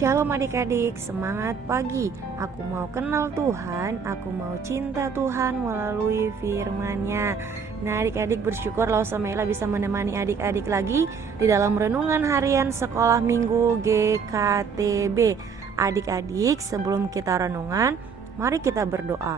Shalom adik-adik, semangat pagi. Aku mau kenal Tuhan, aku mau cinta Tuhan melalui firman-Nya. Nah adik-adik, bersyukur Lau Samela bisa menemani adik-adik lagi di dalam renungan harian sekolah minggu GKTB. Adik-adik, sebelum kita renungan, mari kita berdoa.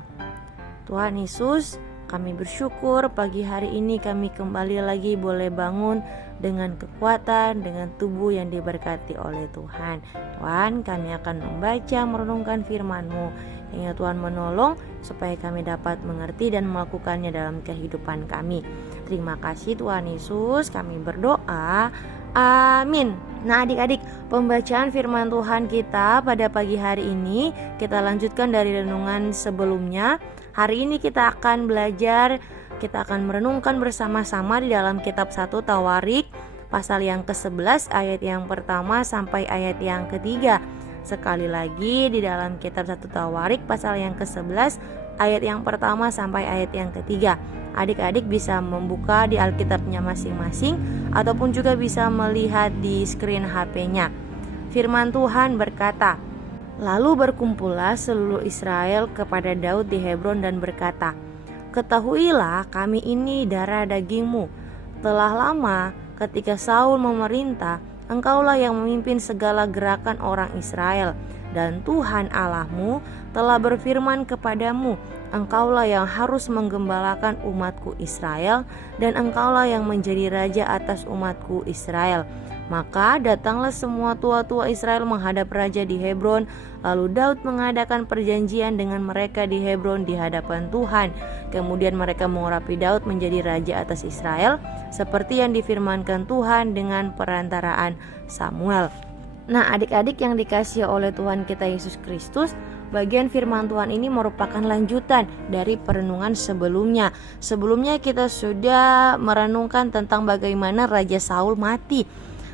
Tuhan Yesus, kami bersyukur pagi hari ini kami kembali lagi boleh bangun dengan kekuatan, dengan tubuh yang diberkati oleh Tuhan. Tuhan, kami akan membaca, merenungkan firman-Mu. Hingga Tuhan menolong supaya kami dapat mengerti dan melakukannya dalam kehidupan kami. Terima kasih Tuhan Yesus, kami berdoa. Amin. Nah adik-adik, pembacaan firman Tuhan kita pada pagi hari ini kita lanjutkan dari renungan sebelumnya. Hari ini kita akan belajar, kita akan merenungkan bersama-sama di dalam kitab 1 Tawarik pasal yang ke-11 ayat yang pertama sampai ayat yang ketiga. Sekali lagi di dalam kitab 1 Tawarik pasal yang ke-11 ayat yang pertama sampai ayat yang ketiga. Adik-adik bisa membuka di Alkitabnya masing-masing ataupun juga bisa melihat di screen HP-nya. Firman Tuhan berkata, "Lalu berkumpullah seluruh Israel kepada Daud di Hebron dan berkata, Ketahuilah kami ini darah dagingmu. Telah lama ketika Saul memerintah, engkaulah yang memimpin segala gerakan orang Israel. Dan Tuhan Allahmu telah berfirman kepadamu, engkaulah yang harus menggembalakan umatku Israel, dan engkaulah yang menjadi raja atas umatku Israel. Maka datanglah semua tua-tua Israel menghadap raja di Hebron. Lalu Daud mengadakan perjanjian dengan mereka di Hebron di hadapan Tuhan. Kemudian mereka mengurapi Daud menjadi raja atas Israel, seperti yang difirmankan Tuhan dengan perantaraan Samuel." Nah adik-adik yang dikasihi oleh Tuhan kita Yesus Kristus, bagian firman Tuhan ini merupakan lanjutan dari perenungan sebelumnya. Sebelumnya kita sudah merenungkan tentang bagaimana Raja Saul mati.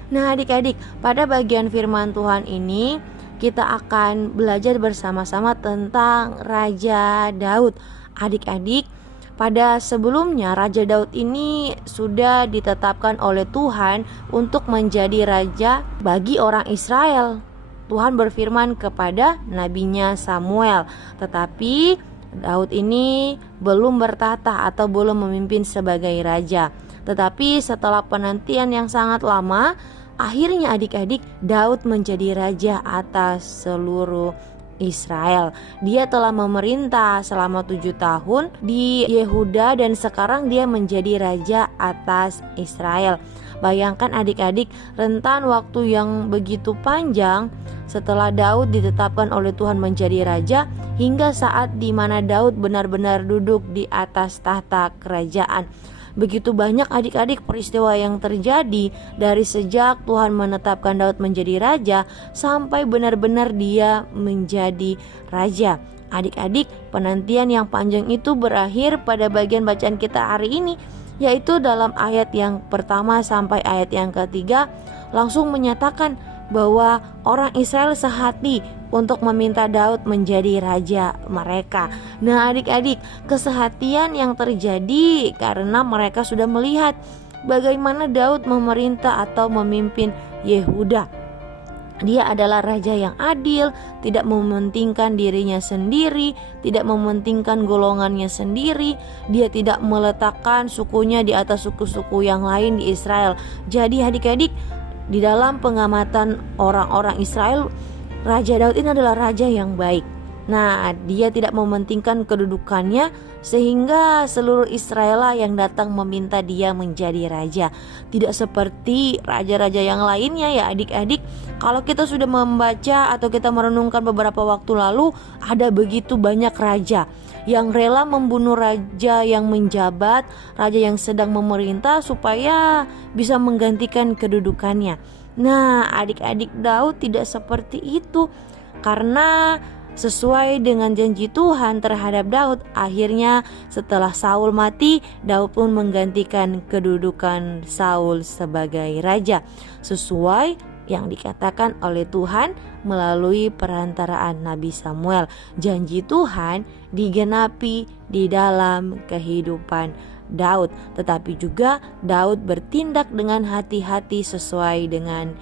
Nah adik-adik, pada bagian firman Tuhan ini kita akan belajar bersama-sama tentang Raja Daud. Adik-adik, pada sebelumnya Raja Daud ini sudah ditetapkan oleh Tuhan untuk menjadi raja bagi orang Israel. Tuhan berfirman kepada nabinya Samuel, tetapi Daud ini belum bertahta atau belum memimpin sebagai raja. Tetapi setelah penantian yang sangat lama, akhirnya adik-adik Daud menjadi raja atas seluruh Israel. Dia telah memerintah selama 7 tahun di Yehuda dan sekarang dia menjadi raja atas Israel. Bayangkan adik-adik, rentan waktu yang begitu panjang setelah Daud ditetapkan oleh Tuhan menjadi raja hingga saat di mana Daud benar-benar duduk di atas tahta kerajaan. Begitu banyak adik-adik peristiwa yang terjadi dari sejak Tuhan menetapkan Daud menjadi raja sampai benar-benar dia menjadi raja. Adik-adik, penantian yang panjang itu berakhir pada bagian bacaan kita hari ini, yaitu dalam ayat yang pertama sampai ayat yang ketiga langsung menyatakan bahwa orang Israel sehati untuk meminta Daud menjadi raja mereka. Nah adik-adik, kesehatian yang terjadi karena mereka sudah melihat bagaimana Daud memerintah atau memimpin Yehuda. Dia adalah raja yang adil, tidak mementingkan dirinya sendiri, tidak mementingkan golongannya sendiri. Dia tidak meletakkan sukunya di atas suku-suku yang lain di Israel. Jadi adik-adik, di dalam pengamatan orang-orang Israel, Raja Daud ini adalah raja yang baik. Nah, dia tidak mementingkan kedudukannya sehingga seluruh Israel yang datang meminta dia menjadi raja. Tidak seperti raja-raja yang lainnya ya adik-adik. Kalau kita sudah membaca atau kita merenungkan beberapa waktu lalu, ada begitu banyak raja yang rela membunuh raja yang menjabat, raja yang sedang memerintah supaya bisa menggantikan kedudukannya. Nah, adik-adik, Daud tidak seperti itu. Karena sesuai dengan janji Tuhan terhadap Daud, akhirnya setelah Saul mati, Daud pun menggantikan kedudukan Saul sebagai raja, sesuai yang dikatakan oleh Tuhan melalui perantaraan Nabi Samuel. Janji Tuhan digenapi di dalam kehidupan Daud, tetapi juga Daud bertindak dengan hati-hati sesuai dengan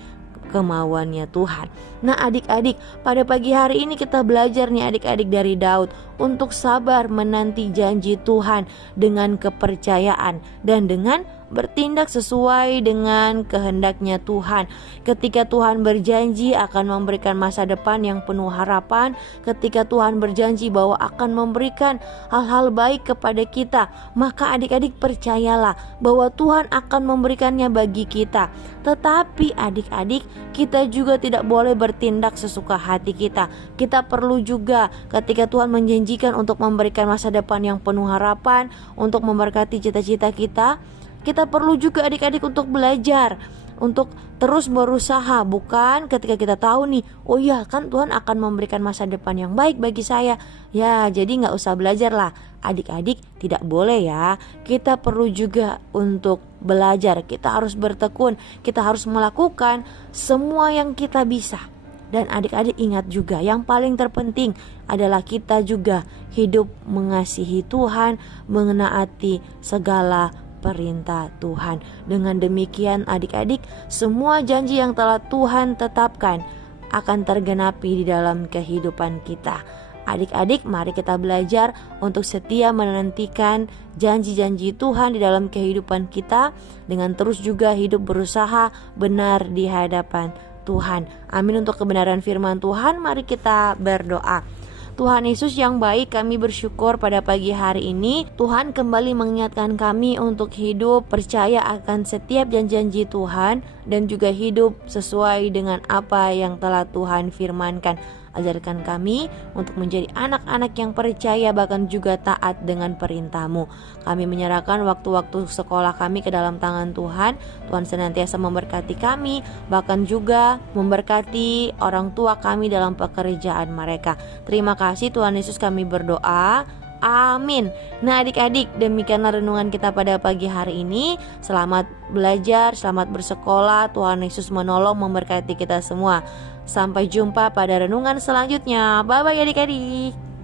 kemauannya Tuhan. Nah adik-adik, pada pagi hari ini kita belajar nih adik-adik dari Daud untuk sabar menanti janji Tuhan dengan kepercayaan dan dengan bertindak sesuai dengan kehendaknya Tuhan. Ketika Tuhan berjanji akan memberikan masa depan yang penuh harapan, ketika Tuhan berjanji bahwa akan memberikan hal-hal baik kepada kita, maka adik-adik percayalah bahwa Tuhan akan memberikannya bagi kita. Tetapi adik-adik, kita juga tidak boleh bertindak sesuka hati kita. Kita perlu juga ketika Tuhan menjanjikan untuk memberikan masa depan yang penuh harapan, untuk memberkati cita-cita kita, kita perlu juga adik-adik untuk belajar, untuk terus berusaha. Bukan ketika kita tahu nih, oh iya kan Tuhan akan memberikan masa depan yang baik bagi saya, ya jadi gak usah belajar lah. Adik-adik tidak boleh ya. Kita perlu juga untuk belajar. Kita harus bertekun, kita harus melakukan semua yang kita bisa. Dan adik-adik ingat juga, yang paling terpenting adalah kita juga hidup mengasihi Tuhan, menaati segala perintah Tuhan. Dengan demikian adik-adik, semua janji yang telah Tuhan tetapkan akan tergenapi di dalam kehidupan kita. Adik-adik, mari kita belajar untuk setia menantikan janji-janji Tuhan di dalam kehidupan kita, dengan terus juga hidup berusaha benar di hadapan Tuhan. Amin. Untuk kebenaran firman Tuhan, mari kita berdoa. Tuhan Yesus yang baik, kami bersyukur pada pagi hari ini Tuhan kembali mengingatkan kami untuk hidup percaya akan setiap janji-janji Tuhan, dan juga hidup sesuai dengan apa yang telah Tuhan firmankan. Ajarkan kami untuk menjadi anak-anak yang percaya, bahkan juga taat dengan perintah-Mu. Kami menyerahkan waktu-waktu sekolah kami ke dalam tangan Tuhan. Tuhan senantiasa memberkati kami, bahkan juga memberkati orang tua kami dalam pekerjaan mereka. Terima kasih Tuhan Yesus, kami berdoa. Amin. Nah adik-adik, demikianlah renungan kita pada pagi hari ini. Selamat belajar, selamat bersekolah. Tuhan Yesus menolong, memberkati kita semua. Sampai jumpa pada renungan selanjutnya. Bye-bye adik-adik.